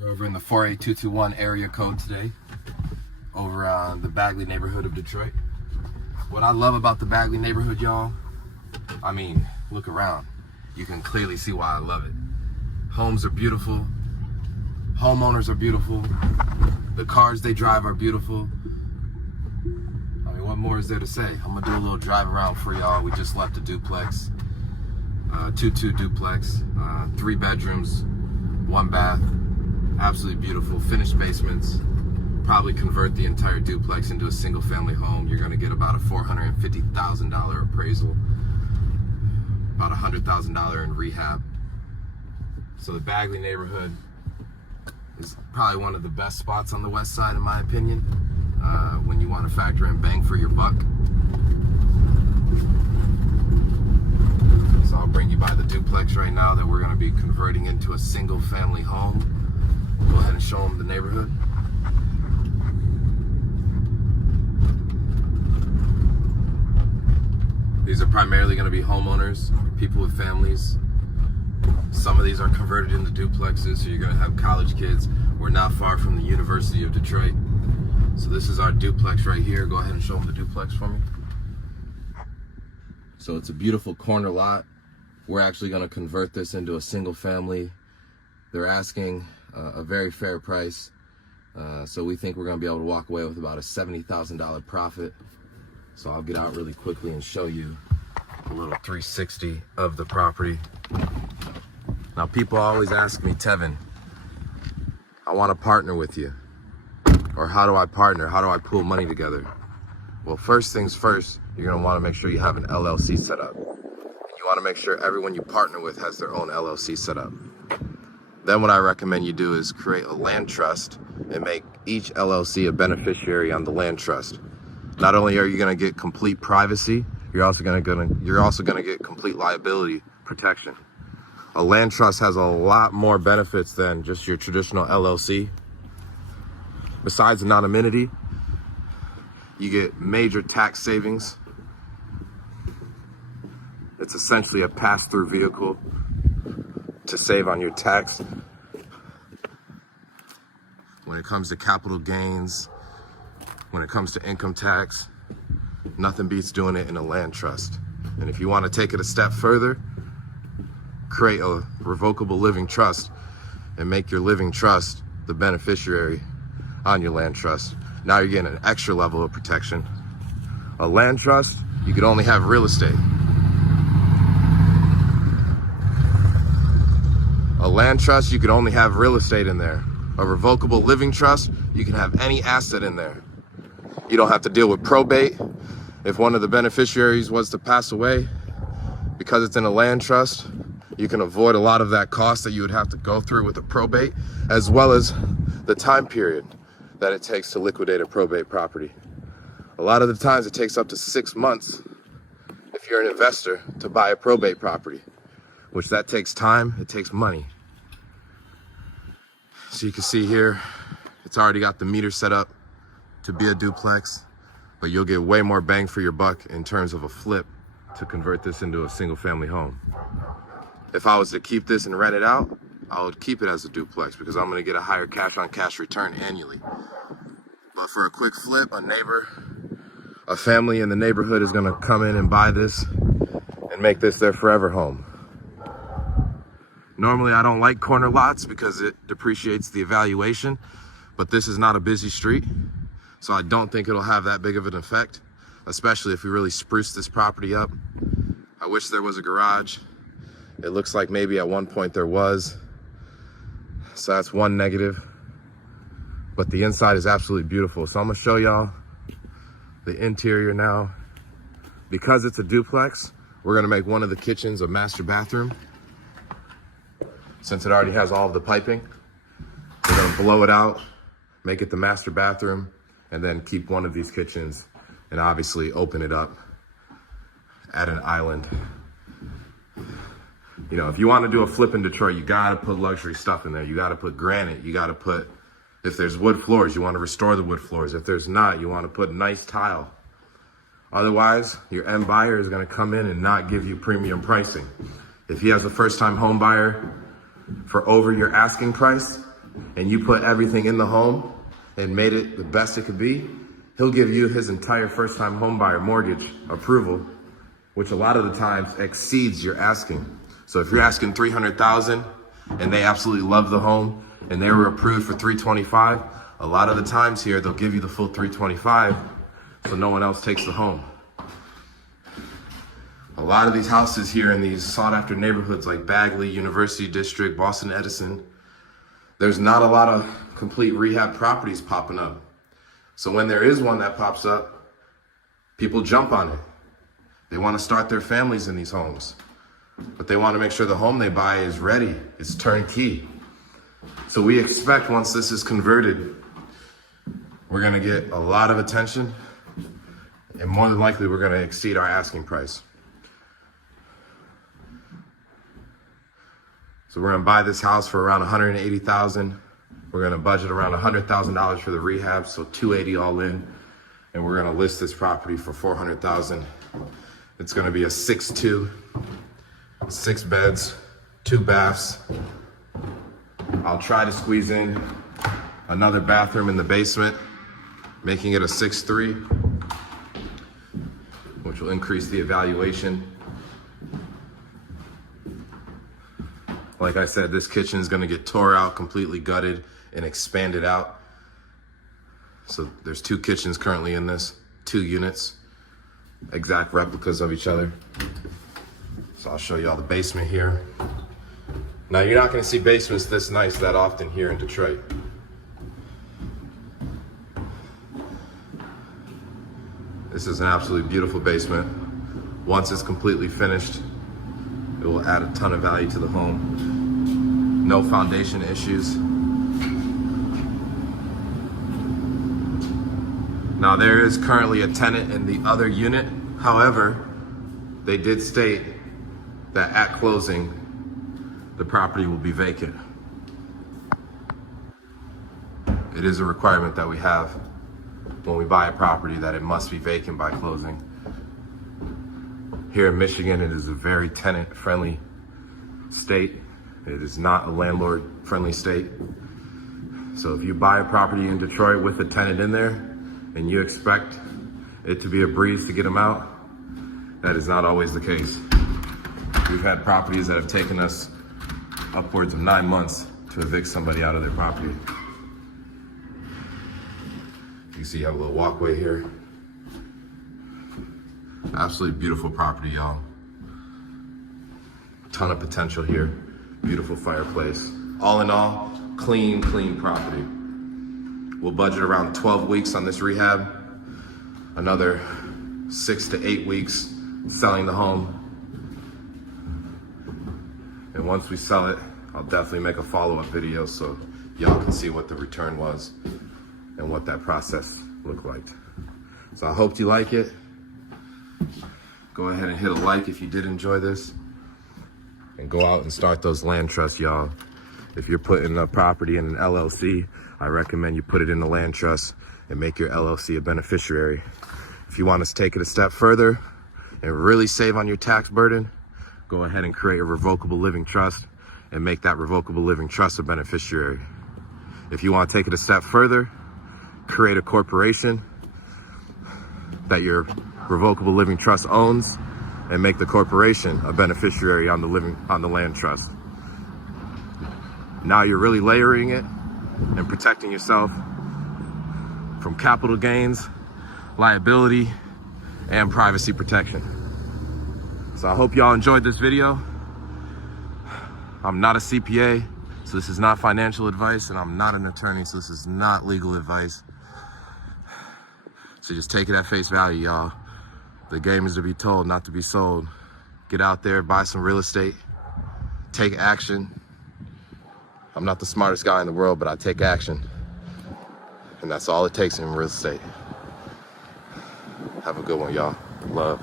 We're over in the 48221 area code today, over on the Bagley neighborhood of Detroit. What I love about the Bagley neighborhood, y'all, I mean, look around. You can clearly see why I love it. Homes are beautiful. Homeowners are beautiful. The cars they drive are beautiful. I mean, what more is there to say? I'm gonna do a little drive around for y'all. We just left a duplex, 2-2 duplex, 3 bedrooms, 1 bath, absolutely beautiful, finished basements. Probably convert the entire duplex into a single family home. You're gonna get about a $450,000 appraisal, about $100,000 in rehab. So the Bagley neighborhood is probably one of the best spots on the west side, in my opinion, when you want to factor in bang for your buck. So I'll bring you by the duplex right now that we're going to be converting into a single family home. Go ahead and show them the neighborhood. These are primarily going to be homeowners, people with families. Some of these are converted into duplexes, so you're going to have college kids. We're not far from the University of Detroit. So this is our duplex right here. Go ahead and show them the duplex for me. So it's a beautiful corner lot. We're actually going to convert this into a single family. They're asking a very fair price. So we think we're going to be able to walk away with about a $70,000 profit. So I'll get out really quickly and show you a little 360 of the property. Now, people always ask me, Tevin, I want to partner with you. Or how do I partner? How do I pool money together? Well, first things first, you're going to want to make sure you have an LLC set up. You want to make sure everyone you partner with has their own LLC set up. Then what I recommend you do is create a land trust and make each LLC a beneficiary on the land trust. Not only are you going to get complete privacy, you're also going to get complete liability protection. A land trust has a lot more benefits than just your traditional LLC. Besides anonymity, you get major tax savings. It's essentially a pass-through vehicle to save on your tax. When it comes to capital gains, when it comes to income tax, nothing beats doing it in a land trust. And if you want to take it a step further, create a revocable living trust and make your living trust the beneficiary on your land trust. Now you're getting an extra level of protection. A land trust, you could only have real estate. A land trust, you could only have real estate in there. A revocable living trust, you can have any asset in there. You don't have to deal with probate. If one of the beneficiaries was to pass away, because it's in a land trust, you can avoid a lot of that cost that you would have to go through with a probate, as well as the time period that it takes to liquidate a probate property. A lot of the times it takes up to 6 months if you're an investor to buy a probate property, which that takes time, it takes money. So you can see here, it's already got the meter set up to be a duplex, but you'll get way more bang for your buck in terms of a flip to convert this into a single family home. If I was to keep this and rent it out, I would keep it as a duplex because I'm going to get a higher cash on cash return annually. But for a quick flip, a family in the neighborhood is going to come in and buy this and make this their forever home. Normally I don't like corner lots because it depreciates the evaluation, but this is not a busy street, so I don't think it'll have that big of an effect, especially if we really spruce this property up. I wish there was a garage. It looks like maybe at one point there was. So that's one negative. But the inside is absolutely beautiful. So I'm gonna show y'all the interior now. Because it's a duplex, we're gonna make one of the kitchens a master bathroom. Since it already has all of the piping, we're gonna blow it out, make it the master bathroom, and then keep one of these kitchens and obviously open it up, add an island. You know, if you want to do a flip in Detroit, you got to put luxury stuff in there. You got to put granite. You got to put, if there's wood floors, you want to restore the wood floors. If there's not, you want to put nice tile. Otherwise, your end buyer is going to come in and not give you premium pricing. If he has a first-time home buyer for over your asking price, and you put everything in the home and made it the best it could be, he'll give you his entire first-time homebuyer mortgage approval, which a lot of the times exceeds your asking. So if you're asking $300,000 and they absolutely love the home and they were approved for $325,000, a lot of the times here they'll give you the full $325,000 so no one else takes the home. A lot of these houses here in these sought-after neighborhoods like Bagley, University District, Boston Edison, there's not a lot of complete rehab properties popping up. So when there is one that pops up, people jump on it. They want to start their families in these homes, but they want to make sure the home they buy is ready, it's turnkey. So we expect once this is converted, we're going to get a lot of attention, and more than likely we're going to exceed our asking price. So we're gonna buy this house for around $180,000. We're gonna budget around $100,000 for the rehab, so $280,000 all in. And we're gonna list this property for $400,000. It's gonna be a 6'2", 6 beds, 2 baths. I'll try to squeeze in another bathroom in the basement, making it a 6'3", which will increase the evaluation. Like I said, this kitchen is gonna get tore out, completely gutted and expanded out. So there's 2 kitchens currently in this, 2 units, exact replicas of each other. So I'll show you all the basement here. Now you're not gonna see basements this nice that often here in Detroit. This is an absolutely beautiful basement. Once it's completely finished, it will add a ton of value to the home. No foundation issues. Now there is currently a tenant in the other unit. However, they did state that at closing, the property will be vacant. It is a requirement that we have when we buy a property that it must be vacant by closing. Here in Michigan, it is a very tenant-friendly state. It is not a landlord-friendly state. So if you buy a property in Detroit with a tenant in there and you expect it to be a breeze to get them out, that is not always the case. We've had properties that have taken us upwards of 9 months to evict somebody out of their property. You see, you have a little walkway here. Absolutely beautiful property, y'all. Ton of potential here. Beautiful fireplace. All in all, clean property. We'll budget around 12 weeks on this rehab. Another 6 to 8 weeks selling the home. And once we sell it, I'll definitely make a follow-up video so y'all can see what the return was and what that process looked like. So I hope you like it. Go ahead and hit a like if you did enjoy this. And go out and start those land trusts, y'all. If you're putting a property in an LLC, I recommend you put it in the land trust and make your LLC a beneficiary. If you want us to take it a step further and really save on your tax burden, go ahead and create a revocable living trust and make that revocable living trust a beneficiary. If you want to take it a step further, create a corporation that your revocable living trust owns and make the corporation a beneficiary on the land trust. Now you're really layering it and protecting yourself from capital gains, liability, and privacy protection. So I hope y'all enjoyed this video. I'm not a CPA, so this is not financial advice, and I'm not an attorney, so this is not legal advice. So just take it at face value, y'all. The game is to be told, not to be sold. Get out there, buy some real estate, take action. I'm not the smartest guy in the world, but I take action. And that's all it takes in real estate. Have a good one, y'all. Love.